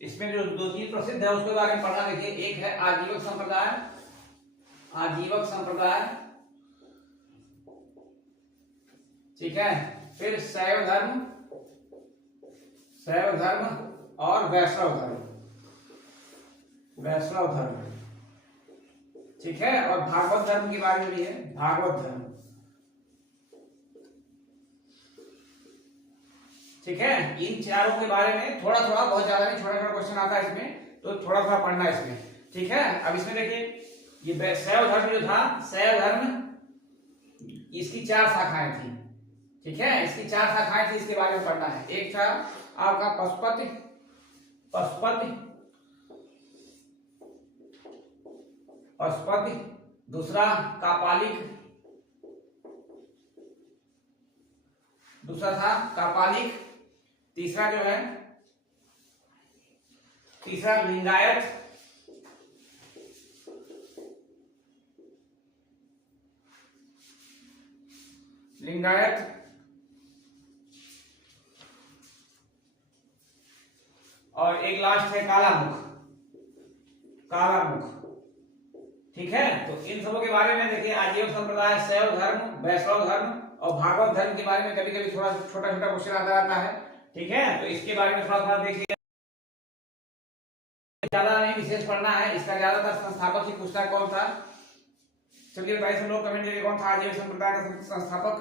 इसमें जो दो चीज प्रसिद्ध है उसके बारे में पढ़ना। देखिए, एक है आजीवक संप्रदाय, आजीवक संप्रदाय, ठीक है। फिर शैव धर्म, शैव धर्म और वैष्णव धर्म, वैष्णव धर्म, ठीक है। और भागवत धर्म के बारे में भी है, भागवत धर्म, ठीक है। इन चारों के बारे में थोड़ा थोड़ा, बहुत ज्यादा नहीं, छोटा छोटा क्वेश्चन आता है इसमें, तो थोड़ा थोड़ा पढ़ना है इसमें, ठीक है। अब इसमें देखिए, ये शैव धर्म जो था, शैव धर्म, इसकी 4 शाखाएं थी, ठीक है। इसकी 4 शाखाएं थी, इसके बारे में पढ़ना है। एक था आपका पशुपति, पशुपति, पशुपति, दूसरा कापालिक, दूसरा था कापालिक, तीसरा जो है, तीसरा लिंगायत, लिंगायत, और एक लास्ट है कालामुख, कालामुख, ठीक है। तो इन सबों के बारे में देखिए, आजीवक संप्रदाय, शैव धर्म, वैष्णव धर्म और भागवत धर्म के बारे में कभी कभी थोड़ा छोटा छोटा क्वेश्चन आता रहता है, ठीक है। तो इसके बारे में थोड़ा थोड़ा देखिए, ज्यादा नहीं विशेष पढ़ना है। इसका ज्यादातर संस्थापक ही पूछता है कौन था। चलिए बताइए सब लोग कमेंट करके, कौन था आजीवक संप्रदाय का संस्थापक,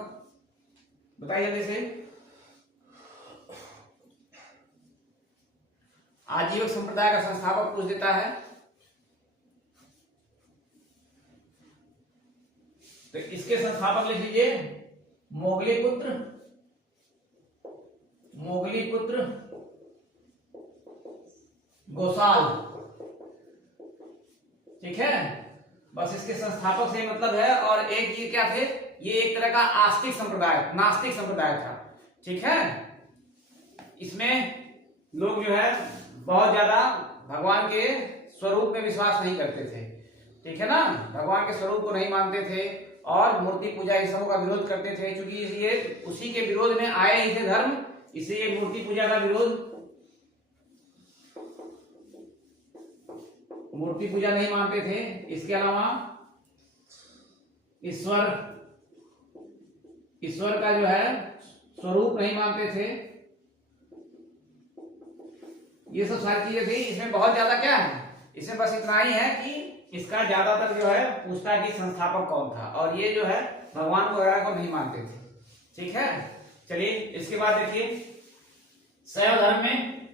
बताइए जल्दी से। आजीवक संप्रदाय का संस्थापक पूछ देता है, तो इसके संस्थापक लिख लीजिए, मोगलीपुत्र, मोगलीपुत्र गोसाल, ठीक है। बस इसके संस्थापक से मतलब है। और एक ये क्या थे, ये एक तरह का आस्तिक संप्रदाय, नास्तिक संप्रदाय था, ठीक है। इसमें लोग जो है बहुत ज्यादा भगवान के स्वरूप में विश्वास नहीं करते थे, ठीक है ना, भगवान के स्वरूप को नहीं मानते थे और मूर्ति पूजा इन सबों का विरोध करते थे। क्योंकि ये उसी के विरोध में आए ही थे धर्म, इसलिए मूर्ति पूजा का विरोध, मूर्ति पूजा नहीं मानते थे। इसके अलावा ईश्वर, ईश्वर का जो है स्वरूप नहीं मानते थे। ये सब सारी चीजें थी। इसमें बहुत ज्यादा क्या है, इसमें बस इतना ही है कि इसका ज्यादातर जो है पूछता है कि संस्थापक कौन था, और ये जो है भगवान वगैरह को नहीं मानते थे, ठीक है। चलिए इसके बाद देखिए, शैव धर्म में,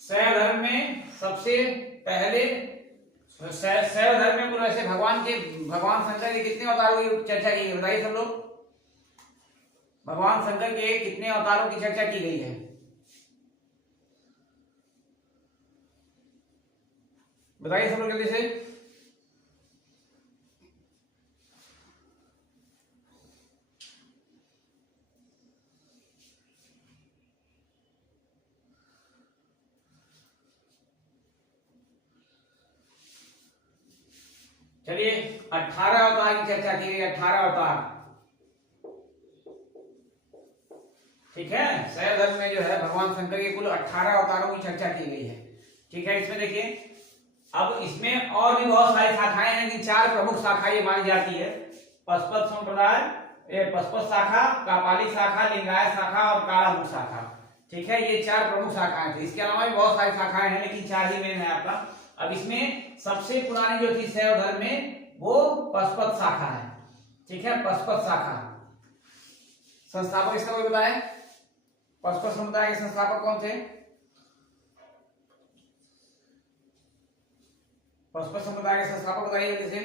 शैव धर्म में सबसे पहले, शैव धर्म में वैसे भगवान शंकर के कितने अवतारों की चर्चा की गई, बताइए सब लोग। भगवान शंकर के कितने अवतारों की चर्चा की गई है, बताइए सब लोग जल्दी से। चलिए 18 अवतार की चर्चा की गई, 18 अवतार, ठीक है। शैव धर्म में जो है भगवान शंकर के कुल 18 अवतारों की चर्चा की गई है, ठीक है। इसमें देखिए, अब इसमें और भी बहुत सारी शाखाएं हैं, लेकिन 4 प्रमुख शाखाएं मानी जाती है। पशुपत संप्रदाय, पशुपत शाखा, कापालिक शाखा, लिंगायत शाखा और कालामुख शाखा, ठीक है। ये 4 प्रमुख शाखाएं थी। इसके अलावा भी बहुत सारी शाखाएं हैं, लेकिन 4 ही मेन है आपका। अब इसमें सबसे पुरानी जो थी शैव धर्म में, वो पशुपत शाखा है, ठीक है, पशुपत शाखा। संस्थापक इसका कोई बताए, पशुपत समुदाय के संस्थापक कौन थे, पशुपत समुदाय के संस्थापक बताइए जल्दी से।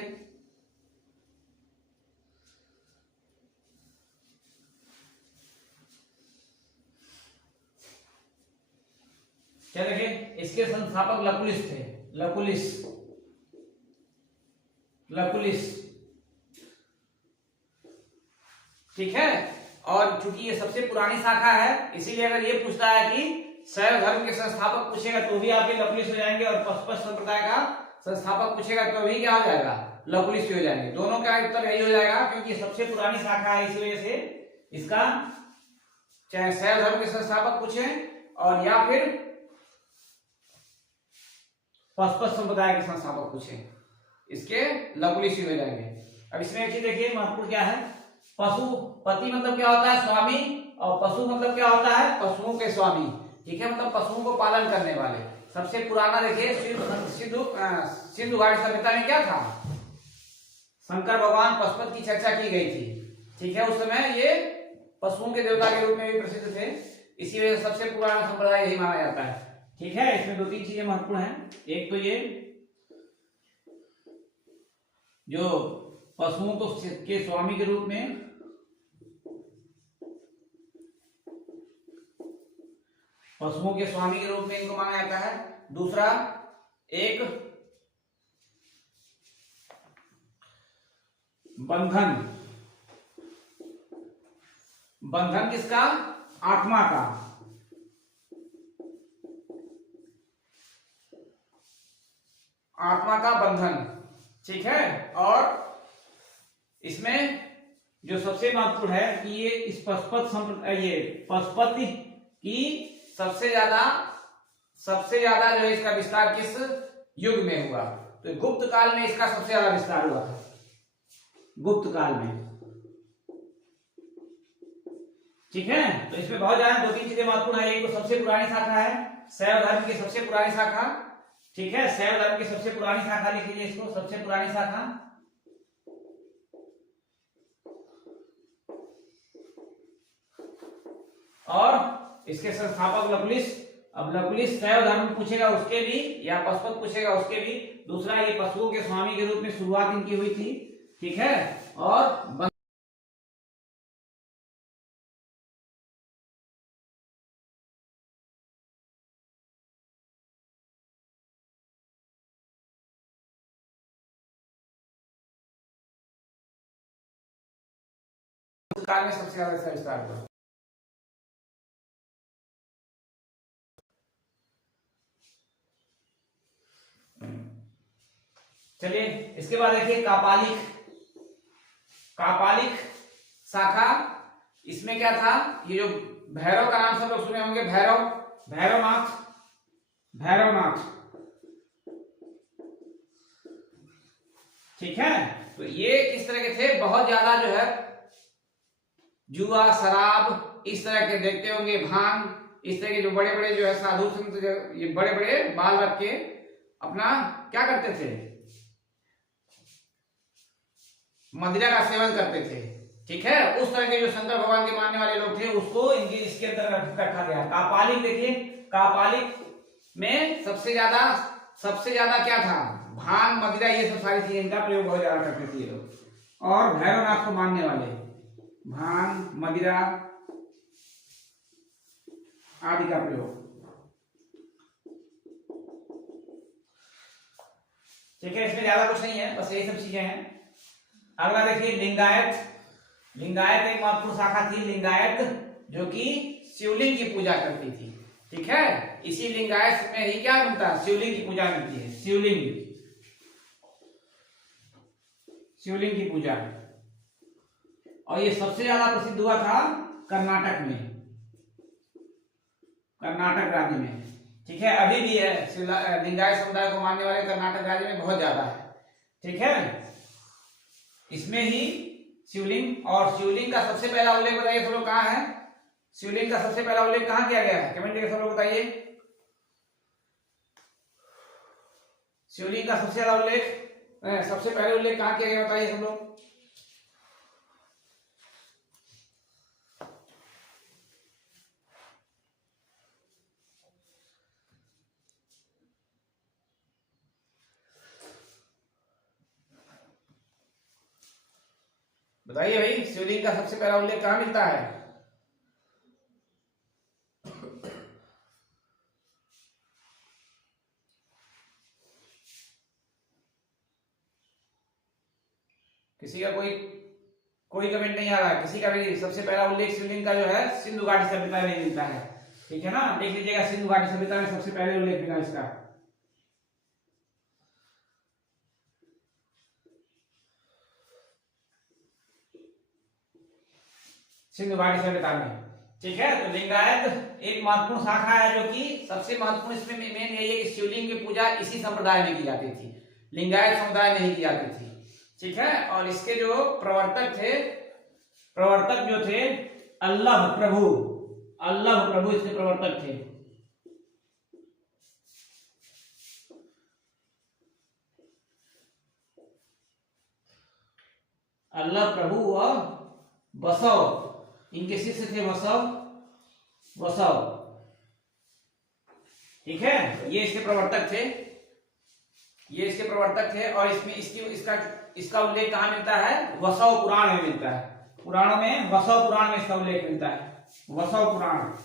क्या देखिए, इसके संस्थापक लकुलिस थे, लकुलिस, लकुलिस, ठीक है। और चूंकि ये सबसे पुरानी शाखा है, इसीलिए अगर ये पूछता है कि शैव धर्म के संस्थापक पूछेगा तो भी आपके लकुलिस हो जाएंगे, और पशुपत संप्रदाय का संस्थापक पूछेगा तो भी क्या हो जाएगा, लकुलिस हो जाएंगे। दोनों का उत्तर यही हो जाएगा, क्योंकि सबसे पुरानी शाखा है, इस वजह से इसका चाहे शैव धर्म के संस्थापक पूछे और या फिर पशुपत संप्रदाय के संस्थापक पूछे, इसके लघुलिश हो जाएंगे। अब इसमें एक चीज देखिए महत्वपूर्ण क्या है, पशुपति मतलब क्या होता है, स्वामी, और पशु मतलब क्या होता है, पशुओं के स्वामी। ठीक है, मतलब पशुओं को पालन करने वाले। सबसे पुराना देखिए सिंधु घाटी सभ्यता में क्या था, शंकर भगवान पशुपत की चर्चा की गई थी। ठीक है, उस समय ये पशुओं के देवता के रूप में भी प्रसिद्ध थे, इसी वजह से सबसे पुराना संप्रदाय यही माना जाता है। ठीक है, इसमें दो तीन चीजें महत्वपूर्ण हैं। एक तो ये जो पशुओं को के स्वामी के रूप में इनको माना जाता है। दूसरा, एक बंधन किसका, आत्मा का। आत्मा का बंधन। ठीक है, और इसमें जो सबसे महत्वपूर्ण है कि ये इस पशुपति की सबसे ज्यादा जो है इसका विस्तार किस युग में हुआ, तो गुप्त काल में इसका सबसे ज्यादा विस्तार हुआ था, गुप्त काल में। ठीक है, तो इसमें बहुत ज्यादा दो तीन चीजें महत्वपूर्ण है। एक तो सबसे पुरानी शाखा है शैव धर्म की सबसे पुरानी शाखा। ठीक है, शैव धर्म की सबसे पुरानी शाखा लिख लीजिए इसको, सबसे पुरानी शाखा। और इसके संस्थापक लकुलिश। अब लकुलिश शैव धर्म पूछेगा उसके भी, या पशुपत पूछेगा उसके भी। दूसरा, ये पशुओं के स्वामी के रूप में शुरुआत इनकी हुई थी। ठीक है, और काल में सबसे ज्यादा इसका विस्तार हुआ। चलिए, इसके बाद देखिए कापालिक शाखा। इसमें क्या था, ये जो भैरव का नाम सब लोग सुने होंगे, भैरवनाथ। ठीक है, तो ये किस तरह के थे, बहुत ज्यादा जो है जुआ शराब इस तरह के देखते होंगे, भांग, इस तरह के जो बड़े बड़े जो है साधु संत, ये बड़े बड़े बाल रख के अपना क्या करते थे, मदिरा का सेवन करते थे। ठीक है, उस तरह के जो शंकर भगवान के मानने वाले लोग थे उसको इसके अंदर रखा गया। कापालिक देखिए, कापालिक में सबसे ज्यादा क्या था, भांग मदिरा ये सब सारी चीजें इनका प्रयोग बहुत ज्यादा करते थे ये लोग। और भैरवनाथ को मानने वाले भांग मदिरा आदि का प्रयोग। ठीक है, इसमें ज्यादा कुछ नहीं है, बस यही सब चीजें हैं। अगला देखिए लिंगायत एक महत्वपूर्ण शाखा थी, लिंगायत, जो कि शिवलिंग की पूजा करती थी। ठीक है, इसी लिंगायत में ही क्या बनता है, शिवलिंग की पूजा मिलती है, शिवलिंग की पूजा। और ये सबसे ज्यादा प्रसिद्ध हुआ था कर्नाटक राज्य में। ठीक है, अभी भी है, लिंगायत समुदाय को मानने वाले कर्नाटक राज्य में बहुत ज्यादा है। ठीक है, इसमें ही शिवलिंग, और शिवलिंग का सबसे पहला उल्लेख बताइए सब लोग कहाँ है, शिवलिंग का सबसे पहला उल्लेख कहाँ किया गया है, कमेंट करके सब लोग बताइए। शिवलिंग का सबसे ज्यादा उल्लेख, सबसे पहले उल्लेख कहाँ किया गया बताइए सब लोग। बताइए भाई, शिवलिंग का सबसे पहला उल्लेख कहाँ मिलता है। किसी का कोई कमेंट नहीं आ रहा है, किसी का भी। सबसे पहला उल्लेख शिवलिंग का जो है सिंधु घाटी सभ्यता में मिलता है। ठीक है ना, देख लीजिएगा, सिंधु घाटी सभ्यता में सबसे पहले उल्लेख मिला इसका। सिंधु घाटी सभ्यता में। ठीक है। तो लिंगायत एक महत्वपूर्ण शाखा है, जो कि सबसे महत्वपूर्ण इसमें मेन यही है कि शिवलिंग की पूजा इसी संप्रदाय में की जाती थी, लिंगायत समुदाय में नहीं की जाती थी। ठीक है। और इसके जो प्रवर्तक जो थे अल्लाह प्रभु इसके प्रवर्तक थे। अल्लाह प्रभु व बसव, इनके शिष्य थे बसव। ठीक है। ये इसके प्रवर्तक थे। और इसमें इसका उल्लेख कहाँ मिलता है? वसव पुराण में मिलता है। पुराणों में वसव पुराण में इसका उल्लेख मिलता है। वसव पुराण में।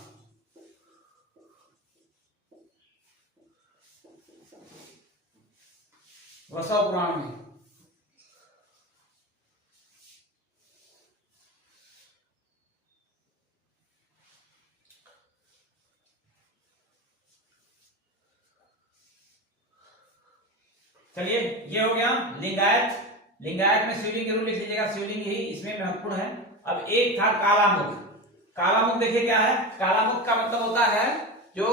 चलिए, ये हो गया लिंगायत में शिवलिंग जरूर लिख लीजिएगा, शिवलिंग ही इसमें महत्वपूर्ण है। अब एक था कालामुख देखिए क्या है। कालामुख का मतलब होता है जो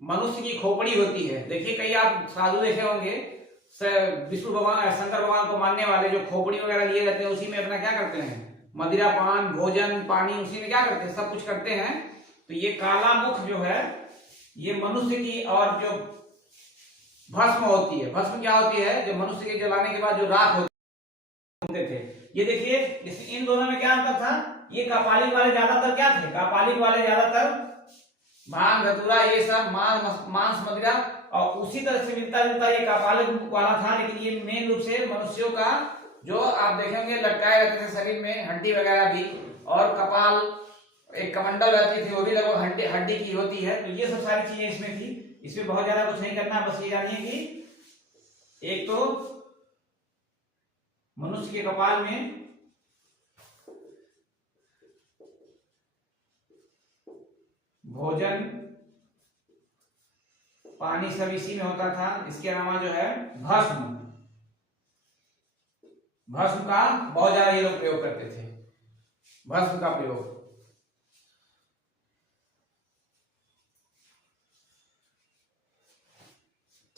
मनुष्य की खोपड़ी होती है। देखिए कई आप साधु देखे होंगे, विष्णु भगवान शंकर भगवान को मानने वाले जो खोपड़ी वगैरह लिए रहते हैं, उसी में अपना क्या करते हैं, मदिरा पान भोजन पानी उसी में क्या करते हैं, सब कुछ करते हैं। तो ये कालामुख जो है ये मनुष्य की, और जो भस्म होती है, भस्म क्या होती है, जो मनुष्य के जलाने के बाद जो राख होते थे। ये देखिए इन दोनों में क्या अंतर था? ये कापालिक वाले ज्यादातर क्या थे? कापालिक वाले ज्यादातर भांग धतूरा ये सब मांस मदिरा, और उसी तरह से मिलता जुलता ये कापालिक वाला था। लेकिन ये मेन रूप से मनुष्यों का जो आप देखेंगे लटकाए रहते थे शरीर में, हड्डी वगैरह भी, और कपाल एक कमंडल रहती थी, वो भी लगभग हड्डी की होती है। तो ये सब सारी चीजें इसमें थी। इसमें बहुत ज्यादा कुछ नहीं करना, बस ये जानिए कि एक तो मनुष्य के कपाल में भोजन पानी सब इसी में होता था। इसके अलावा जो है भस्म का बहुत ज्यादा ये लोग प्रयोग करते थे, भस्म का प्रयोग।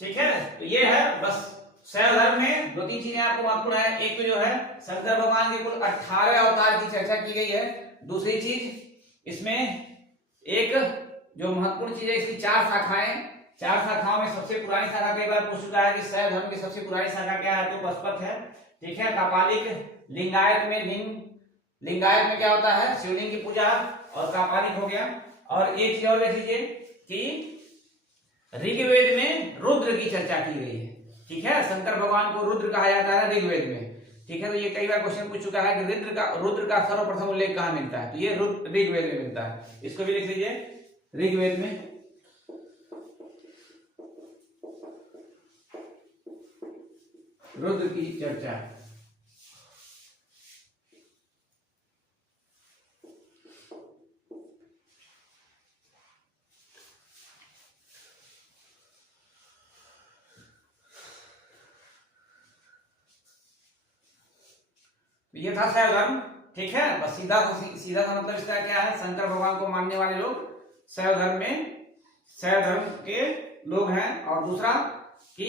ठीक है। तो ये है बस शैव धर्म में दो तीन चीजें आपको महत्वपूर्ण है। एक तो जो है शंकर भगवान के कुल 18 अवतार की चर्चा की गई है। दूसरी चीज इसमें एक जो महत्वपूर्ण चीज है, इसकी 4 शाखाओं में सबसे पुरानी शाखा कई बार पूछ चुका है कि शैव धर्म की सबसे पुरानी शाखा क्या है, तो पशुपत है। ठीक है। कापालिक लिंगायत में क्या होता है, शिवलिंग की पूजा, और कापालिक हो गया। और एक चीज और देख लीजिए कि ऋग्वेद में रुद्र की चर्चा की गई है। ठीक है। शंकर भगवान को रुद्र कहा जाता है ऋग्वेद में। ठीक है। तो ये कई बार क्वेश्चन पूछ चुका है कि रुद्र का सर्वप्रथम उल्लेख कहाँ मिलता है, तो ये ऋग्वेद में मिलता है। इसको भी लिख लीजिए, ऋग्वेद में रुद्र की चर्चा। ये था शैव धर्म। ठीक है। बस सीधा सा मतलब इसका क्या है, शंकर भगवान को मानने वाले लोग शैव धर्म के लोग हैं। और दूसरा कि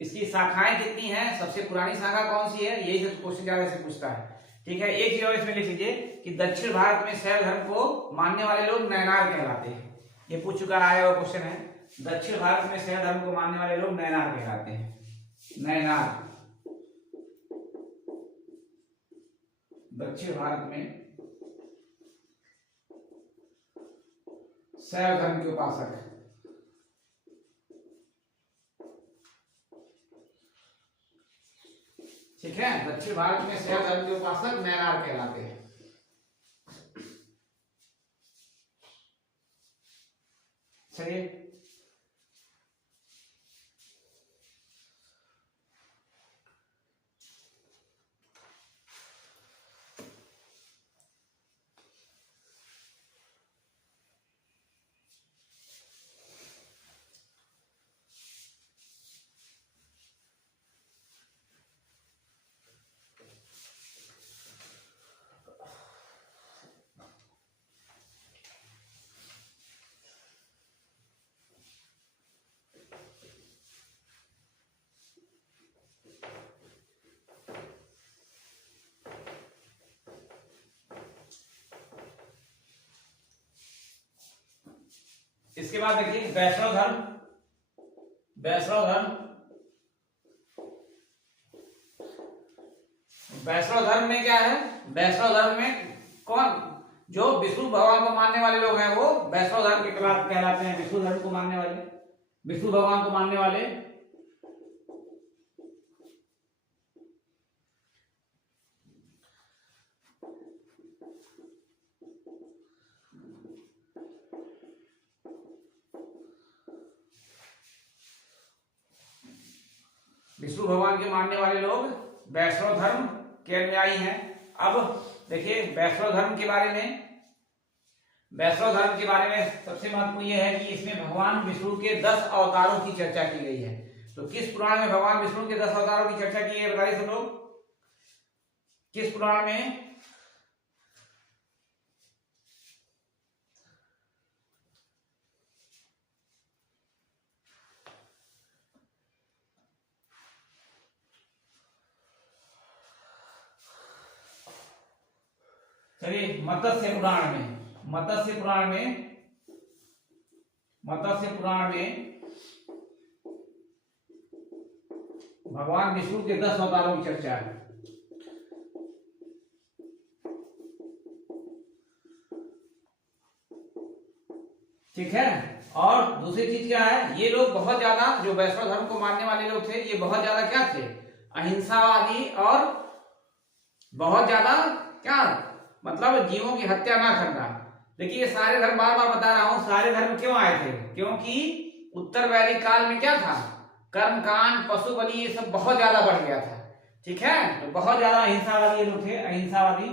इसकी शाखाएं कितनी हैं, सबसे पुरानी शाखा कौन सी है, यही सब क्वेश्चन ज्यादा से पूछता है। ठीक है। एक चीज और इसमें लिख लीजिए कि दक्षिण भारत में शैव धर्म को मानने वाले लोग नैनार कहलाते हैं। ये पूछ चुका आया हुआ क्वेश्चन है। दक्षिण भारत में शैव धर्म को मानने वाले लोग नैनार कहलाते हैं। नैनार दक्षिण भारत में शैव धर्म के उपासक है। ठीक है। दक्षिण भारत में शैव धर्म के उपासक नैनार कहलाते हैं। चलिए, इसके बाद देखिए वैष्णव धर्म। वैष्णव धर्म, वैष्णव धर्म में क्या है? वैष्णव धर्म में कौन, जो विष्णु भगवान को मानने वाले लोग हैं वो वैष्णव धर्म के कहलाते हैं। विष्णु धर्म को मानने वाले, विष्णु भगवान को मानने वाले। विष्णु भगवान के मानने वाले लोग वैष्णव धर्म के अनुयायी हैं। अब देखिए वैष्णव धर्म के बारे में, वैष्णव धर्म के बारे में सबसे महत्वपूर्ण यह है कि इसमें भगवान विष्णु के 10 अवतारों की चर्चा की गई है। तो किस पुराण में भगवान विष्णु के 10 अवतारों की चर्चा की है बताइए सब लोग, किस पुराण में? चलिए मत्स्य पुराण में, मत्स्य पुराण में, मत्स्य पुराण में भगवान विष्णु के 10 अवतारों की चर्चा है। ठीक है। और दूसरी चीज क्या है, ये लोग बहुत ज्यादा, जो वैष्णव धर्म को मानने वाले लोग थे, ये बहुत ज्यादा क्या थे? अहिंसावादी, और बहुत ज्यादा क्या, मतलब जीवों की हत्या ना करना। देखिए ये सारे धर्म, बार बार बता रहा हूं, सारे धर्म क्यों आए थे? क्योंकि उत्तर वैदिक काल में क्या था? कर्मकांड, पशु बलि, ये सब बहुत ज्यादा बढ़ गया था। ठीक है, तो बहुत ज्यादा अहिंसावादी लोग थे, अहिंसावादी।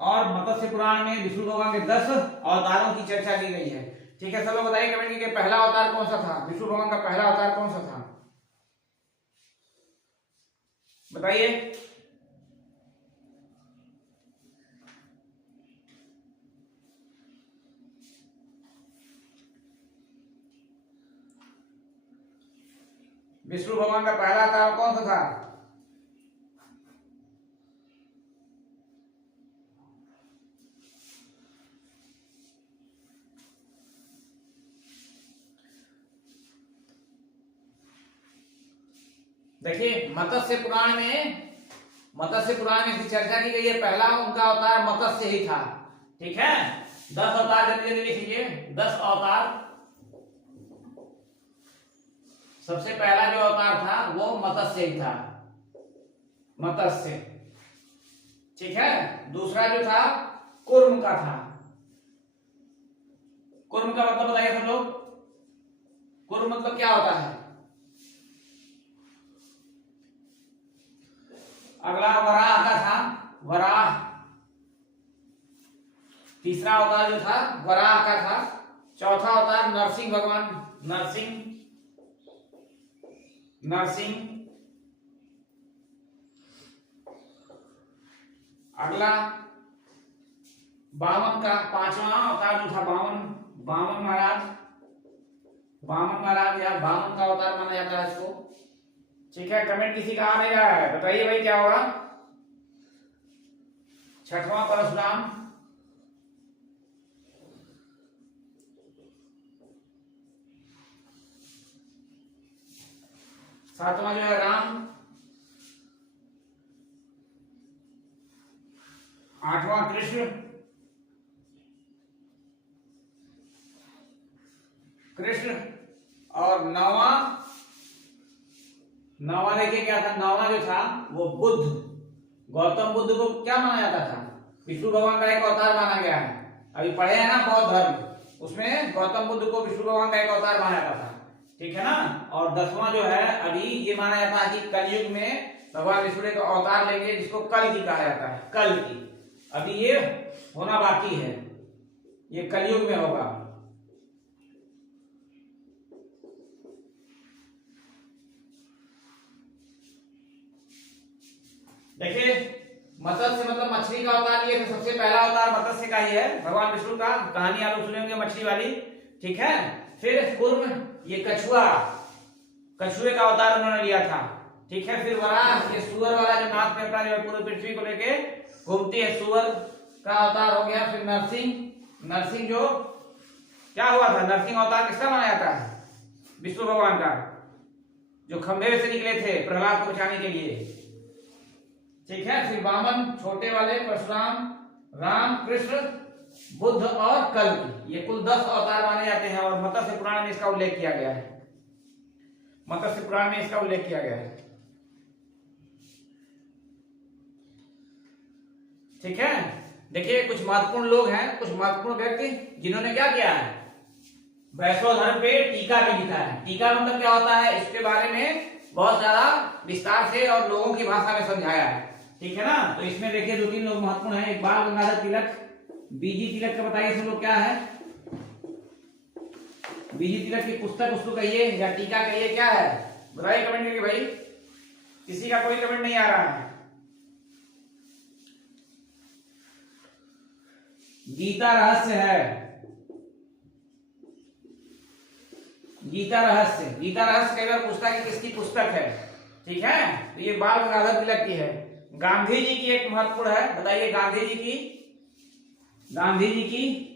और मत्स्य पुराण में विष्णु भगवान के 10 अवतारों की चर्चा की गई है। ठीक है, सब लोग बताइए कमेंट करके पहला अवतार कौन सा था? विष्णु भगवान का पहला अवतार कौन सा था बताइए। विष्णु भगवान का पहला अवतार कौन सा था? देखिए मत्स्य पुराण में, मत्स्य पुराण में चर्चा की गई है, पहला उनका अवतार मत्स्य ही था। ठीक है, 10 अवतार जल्दी जल्दी लिख लीजिए, 10 अवतार। सबसे पहला जो अवतार था वो मत्स्य ही था, मत्स्य। ठीक है, दूसरा जो था कुर्म का था। कुर्म का मतलब बताइए सब लोग, कुर्म मतलब क्या होता है? अगला वराह का था, वराह। तीसरा अवतार जो था वराह का था। चौथा अवतार नरसिंह भगवान, नरसिंह, नरसिंह। अगला वामन का 5वां अवतार जो था वामन, वामन महाराज, वामन महाराज या वामन का अवतार माना जाता है इसको। ठीक है, कमेंट किसी का आ नहीं रहा है, बताइए भाई क्या होगा? 6वां परशुराम, 7वां जो है राम, 8वां कृष्ण, कृष्ण। और 9वां देखिए क्या था? 9वां जो था वो बुद्ध, गौतम बुद्ध को क्या माना जाता था? विष्णु भगवान का एक अवतार माना गया है। अभी पढ़े हैं ना बौद्ध धर्म, उसमें गौतम बुद्ध को विष्णु भगवान का एक अवतार माना जाता था। ठीक है ना। और 10वां जो है अभी ये माना जाता है कि कलयुग में भगवान विष्णु का अवतार लेंगे, जिसको कल की कहा जाता है, कल की। अभी ये होना बाकी है, ये कलयुग में होगा। देखिए मत्स्य मतलब मछली का अवतार, ये तो सबसे पहला अवतार मत्स्य का ही है, भगवान विष्णु का। कहानी आप लोग सुने होंगे मछली वाली। ठीक है, फिर कूर्म, ये कछुआ, कछुए का अवतार उन्होंने लिया था। ठीक है, फिर वराह, ये सुअर वाला जो नाक में अपना जो पूरी पृथ्वी को लेके घूमती है सुअर का अवतार हो गया। फिर नरसिंह, नरसिंह जो क्या हुआ था, नरसिंह अवतार किसका माना जाता है, विष्णु भगवान का, जो खंभे से निकले थे प्रहलाद को बचाने के लिए। ठीक है। फिर वामन छोटे वाले, परशुराम, राम, कृष्ण, बुद्ध और कल्कि, ये कुल 10 अवतार माने जाते हैं। और मत्स्य पुराण में इसका उल्लेख किया गया है, मत्स्य पुराण में इसका उल्लेख किया गया है। ठीक है। देखिए कुछ महत्वपूर्ण लोग हैं, कुछ महत्वपूर्ण व्यक्ति जिन्होंने क्या किया है, वैष्णव धर्म पे टीका भी लिखा है। टीका मतलब क्या होता है, इसके बारे में बहुत ज्यादा विस्तार से और लोगों की भाषा में समझाया है। ठीक है ना। तो इसमें देखिए 2-3 लोग महत्वपूर्ण हैं। एक बाल गंगाधर तिलक, बीजी तिलक का बताइए सब लोग क्या है, बीजी तिलक की पुस्तक उसको कहिए या टीका कहिए, क्या है बताइए कमेंट करके भाई। किसी का कोई कमेंट नहीं आ रहा है। गीता रहस्य है, गीता रहस्य, गीता रहस्य कई बार पूछता है कि किसकी पुस्तक है। ठीक है। तो ये बाल गंगाधर तिलक की है। गांधी जी की एक महत्वपूर्ण है, बताइए गांधी जी की, गांधी जी की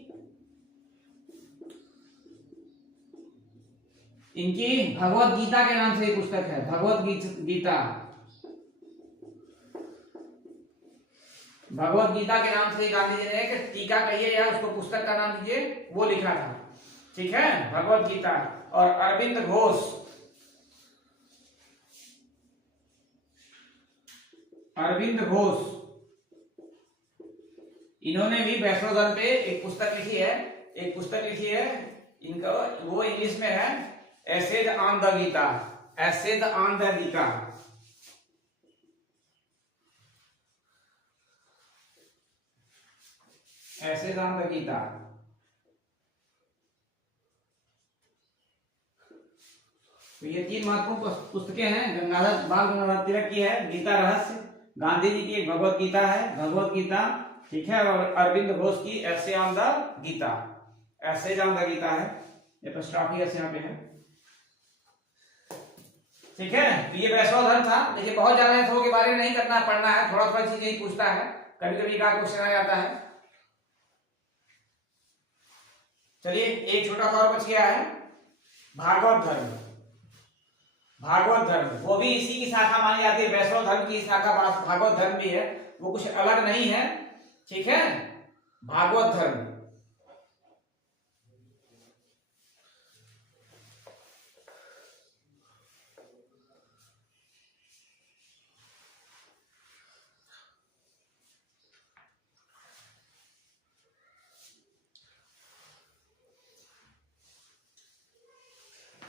इनकी भगवत गीता के नाम से एक पुस्तक है, भगवत गीता, भगवत गीता के नाम से गांधी जी ने एक टीका कहिए या उसको पुस्तक का नाम दीजिए, वो लिखा था। ठीक है, भगवत गीता। और अरविंद घोष, अरविंद घोष, इन्होंने भी वैष्णव धर्म पे एक पुस्तक लिखी है, एक पुस्तक लिखी है इनका, वो इंग्लिश में है essays on the Gita, essays on the Gita. Essays on the Gita. तो ये 3 महत्वपूर्ण पुस्तकें हैं। गंगाधर, बाल गंगाधर तिलक की है गीता रहस्य, गांधी जी की एक भगवत गीता है, भगवत गीता। ठीक है। और अरविंद घोष की essay on the Gita, essays on the Gita है। ये तो स्टॉपी यहाँ पे है। ठीक है। तो ये वैष्णव धर्म था। देखिए बहुत ज्यादा इसको के बारे में नहीं करना, पढ़ना है, थोड़ा थोड़ा चीजें ही पूछता है, कभी कभी का क्वेश्चन आ जाता है। चलिए एक छोटा सा और बच गया है, भागवत धर्म। भागवत धर्म वो भी इसी की शाखा मानी जाती है, वैष्णव धर्म की शाखा भागवत धर्म भी है, वो कुछ अलग नहीं है। ठीक है। भागवत धर्म,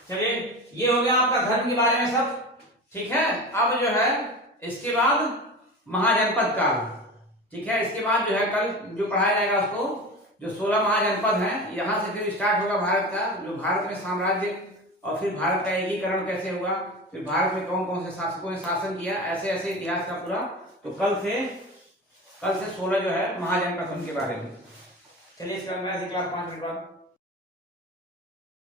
चलिए ये हो गया आपका धर्म के बारे में सब। ठीक है। अब जो है इसके बाद महाजनपद काल। ठीक है। इसके बाद जो है कल जो पढ़ाया जाएगा उसको, जो 16 महाजनपद हैं, यहाँ से फिर स्टार्ट होगा भारत का, जो भारत में साम्राज्य, और फिर भारत का एकीकरण कैसे हुआ, फिर भारत में कौन कौन से शासकों ने शासन किया, ऐसे ऐसे इतिहास का पूरा। तो कल से 16 जो है महाजनपद के बारे में। चलिए इसका क्लास 5 मिनट बाद